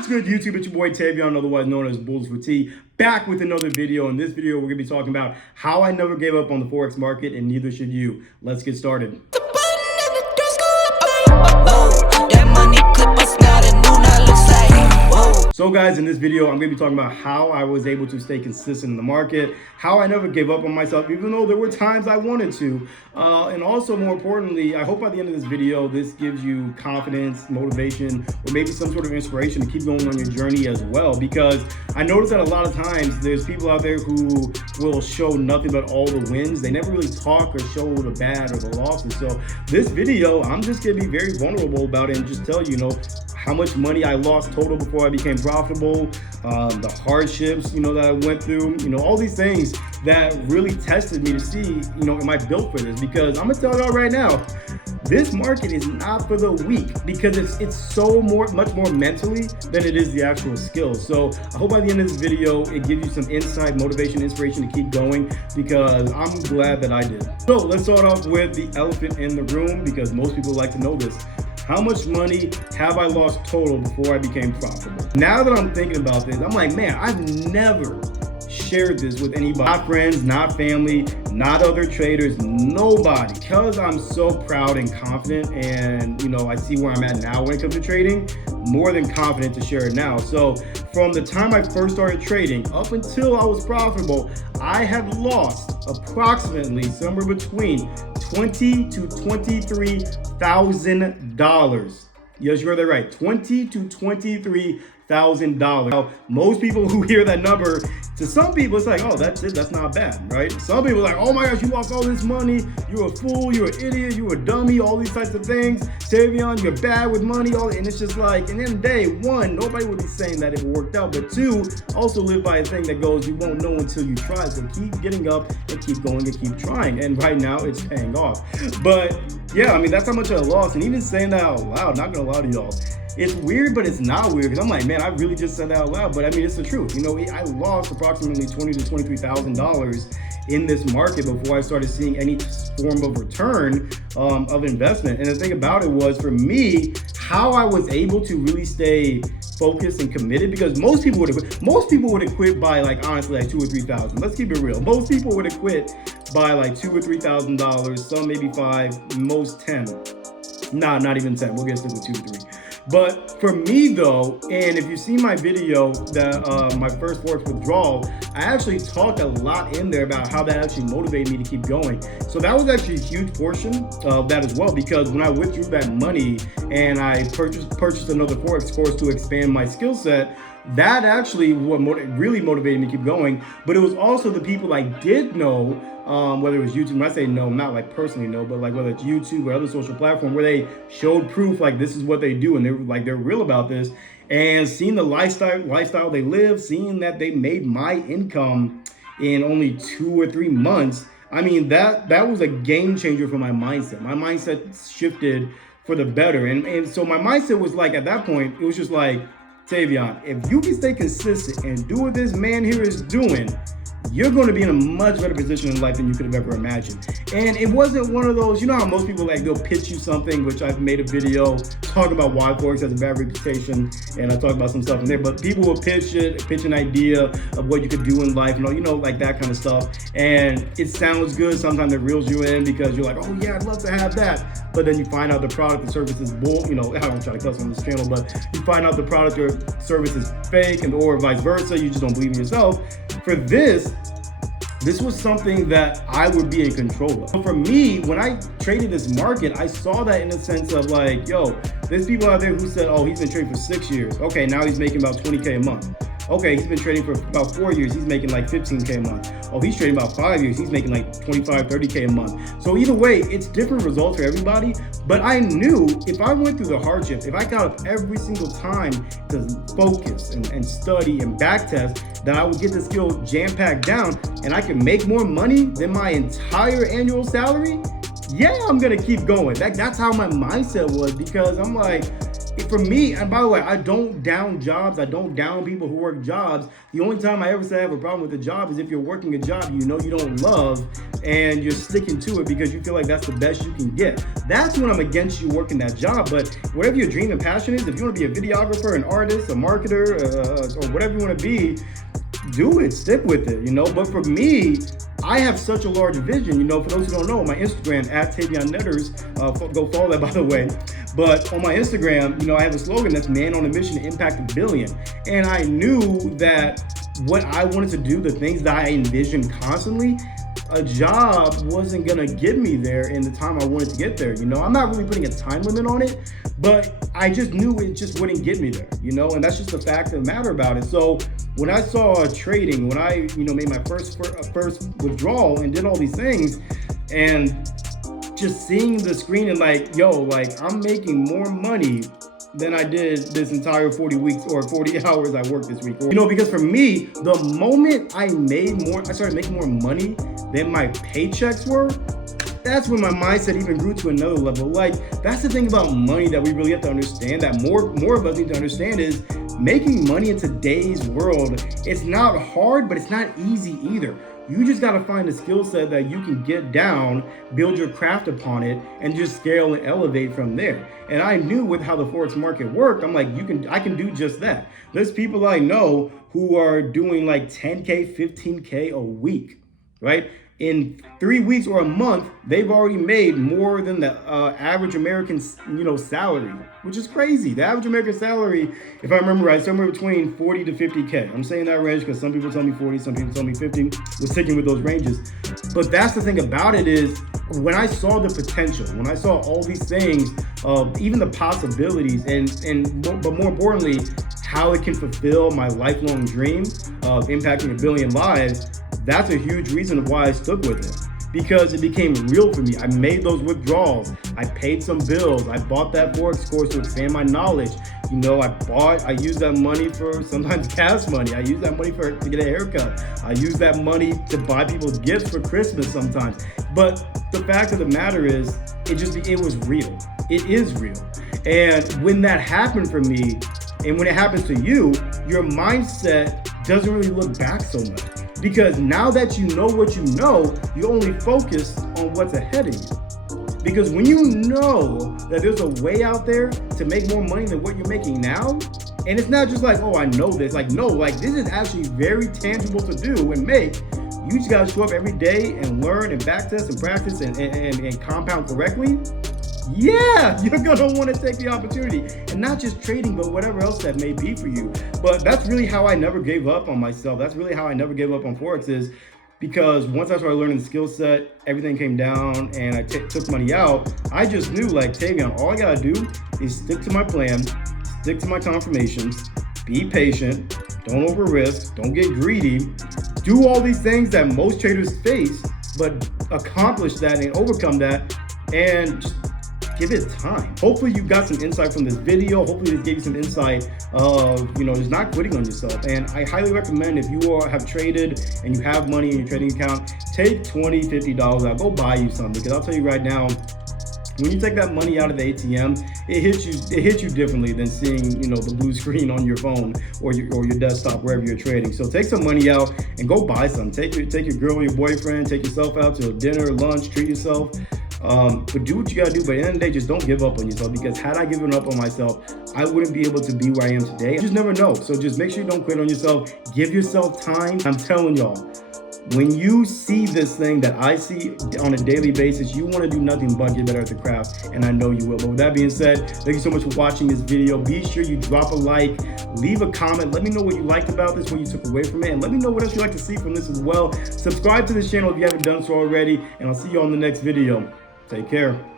What's good, YouTube? It's your boy Tavion, otherwise known as Bulls for T, back with another video. In this video, we're going to be talking about how I never gave up on the Forex market, and neither should you. Let's get started. So guys, in this video, I'm going to be talking about how I was able to stay consistent in the market, how I never gave up on myself, even though there were times I wanted to. And also, more importantly, I hope by the end of this video, this gives you confidence, motivation, or maybe some sort of inspiration to keep going on your journey as well. Because I notice that a lot of times there's people out there who will show nothing but all the wins. They never really talk or show the bad or the losses. So this video, I'm just going to be very vulnerable about it and just tell you, how much money I lost total before I became profitable, the hardships, that I went through, all these things that really tested me to see, am I built for this? Because I'm gonna tell y'all right now, this market is not for the weak because it's so much more mentally than it is the actual skills. So I hope by the end of this video, it gives you some insight, motivation, inspiration to keep going, because I'm glad that I did. So let's start off with the elephant in the room, because most people like to know this. How much money have I lost total before I became profitable? Now that I'm thinking about this, I'm like, man, I've never shared this with anybody. Not friends, not family, not other traders, nobody. Because I'm so proud and confident, and I see where I'm at now when it comes to trading, more than confident to share it now. So from the time I first started trading up until I was profitable, I had lost approximately somewhere between $20,000 to $23,000. Yes, you heard that right. $20,000 to $23,000. Now, most people who hear that number, to some people, it's like, oh, that's it. That's not bad, right? Some people are like, oh my gosh, you lost all this money. You're a fool. You're an idiot. You're a dummy. All these types of things. Tavion, you're bad with money. And it's just like, and then day one, nobody would be saying that if it worked out. But two, also live by a thing that goes, you won't know until you try. So keep getting up and keep going and keep trying. And right now, it's paying off. But yeah, that's how much I lost. And even saying that out loud, not gonna lie to y'all, it's weird, but it's not weird, because I'm like, man, I really just said that out loud. But it's the truth. I lost approximately $20,000 to $23,000 in this market before I started seeing any form of return of investment. And the thing about it was, for me, how I was able to really stay focused and committed, because most people would have quit by honestly $2,000 or $3,000. Let's keep it real. Most people would have quit by $2,000 or $3,000. Some maybe $5,000, most $10,000. Nah, not even 10. We'll get to the 2 or 3. But for me though, and if you see my video, that my first Forex withdrawal, I actually talked a lot in there about how that actually motivated me to keep going. So that was actually a huge portion of that as well, because when I withdrew that money and I purchased another Forex course to expand my skill set, that actually really motivated me to keep going. But it was also the people I did know, whether it was YouTube. When I say no, not personally no, but whether it's YouTube or other social platform, where they showed proof this is what they do, and they're real about this, and seeing the lifestyle they live, seeing that they made my income in only 2 or 3 months. That was a game changer for my mindset. My mindset shifted for the better, and so my mindset was at that point, it was just Tavion, if you can stay consistent and do what this man here is doing, you're going to be in a much better position in life than you could have ever imagined. And it wasn't one of those, how most people they'll pitch you something, which I've made a video talking about why Forex has a bad reputation, and I talk about some stuff in there, but people will pitch an idea of what you could do in life, that kind of stuff. And it sounds good. Sometimes it reels you in because you're like, oh yeah, I'd love to have that. But then you find out the product or service is bull, I don't try to cuss on this channel, but you find out the product or service is fake, or vice versa. You just don't believe in yourself. For this was something that I would be in control of. So for me, when I traded this market, I saw that in the sense of there's people out there who said, oh, he's been trading for 6 years. Okay, now he's making about $20K a month. Okay, he's been trading for about 4 years. He's making $15K a month. Oh, he's trading about 5 years. He's making $25, $30K a month. So either way, it's different results for everybody. But I knew if I went through the hardship, if I got up every single time to focus and study and backtest, that I would get the skill jam-packed down and I could make more money than my entire annual salary. Yeah, I'm gonna keep going. That's how my mindset was, because I'm for me, and by the way, I don't down jobs. I don't down people who work jobs. The only time I ever say I have a problem with a job is if you're working a job you know you don't love and you're sticking to it because you feel like that's the best you can get. That's when I'm against you working that job. But whatever your dream and passion is, if you want to be a videographer, an artist, a marketer, or whatever you want to be, do it, stick with it, you know. But for me, I have such a large vision, you know. For those who don't know, my Instagram at Tavion Netters, go follow that, by the way. But on my Instagram, you know, I have a slogan that's "Man on a Mission to Impact a Billion," and I knew that what I wanted to do, the things that I envisioned constantly, a job wasn't gonna get me there in the time I wanted to get there. You know, I'm not really putting a time limit on it, but I just knew it just wouldn't get me there, you know, and that's just the fact of the matter about it. So when I saw trading, when I, you know, made my first withdrawal and did all these things, and just seeing the screen and like, yo, like I'm making more money than I did this entire 40 weeks or 40 hours I worked this week. You know, because for me, the moment I started making more money than my paychecks were, that's when my mindset even grew to another level. Like, that's the thing about money that we really have to understand, that more of us need to understand, is making money in today's world. It's not hard, but it's not easy either. You just got to find a skill set that you can get down, build your craft upon it, and just scale and elevate from there. And I knew with how the Forex market worked, I'm like, I can do just that. There's people I know who are doing like 10K, 15K a week, right? In 3 weeks or a month, they've already made more than the average American, you know, salary, which is crazy. The average American salary, if I remember right, somewhere between 40 to 50K. I'm saying that range because some people tell me 40, some people tell me 50. We're sticking with those ranges. But that's the thing about it is, when I saw the potential, when I saw all these things, even the possibilities, but more importantly, how it can fulfill my lifelong dream of impacting a billion lives, that's a huge reason why I stuck with it, because it became real for me. I made those withdrawals. I paid some bills. I bought that Forex course to expand my knowledge. You know, I used that money for sometimes gas money. I used that money to get a haircut. I used that money to buy people gifts for Christmas sometimes. But the fact of the matter is, it was real. It is real. And when that happened for me, and when it happens to you, your mindset doesn't really look back so much. Because now that you know what you know, you only focus on what's ahead of you. Because when you know that there's a way out there to make more money than what you're making now, and it's not just like, oh, I know this. Like, no, like this is actually very tangible to do and make. You just gotta show up every day and learn and backtest and practice and compound correctly. Yeah, you're gonna want to take the opportunity, and not just trading, but whatever else that may be for you. But that's really how I never gave up on myself. That's really how I never gave up on Forex, is because once I started learning the skill set, everything came down and I took money out. I just knew, like, Tavion, all I gotta do is stick to my plan, stick to my confirmations, be patient, don't over risk, don't get greedy, do all these things that most traders face, but accomplish that and overcome that, and just give it time. Hopefully you got some insight from this video. Hopefully this gave you some insight of, you know, just not quitting on yourself. And I highly recommend, if you have traded and you have money in your trading account, take $20, $50 out, go buy you something. Because I'll tell you right now, when you take that money out of the ATM, it hits you differently than seeing, you know, the blue screen on your phone or your desktop, wherever you're trading. So take some money out and go buy some. Take your girl or your boyfriend, take yourself out to a dinner, lunch, treat yourself. But do what you gotta do. But at the end of the day, just don't give up on yourself, because had I given up on myself, I wouldn't be able to be where I am today. You just never know. So just make sure you don't quit on yourself. Give yourself time. I'm telling y'all, when you see this thing that I see on a daily basis, you want to do nothing but get better at the craft, and I know you will. But with that being said, thank you so much for watching this video. Be sure you drop a like, leave a comment, let me know what you liked about this, what you took away from it, and let me know what else you'd like to see from this as well. Subscribe to this channel if you haven't done so already, and I'll see you on the next video. Take care.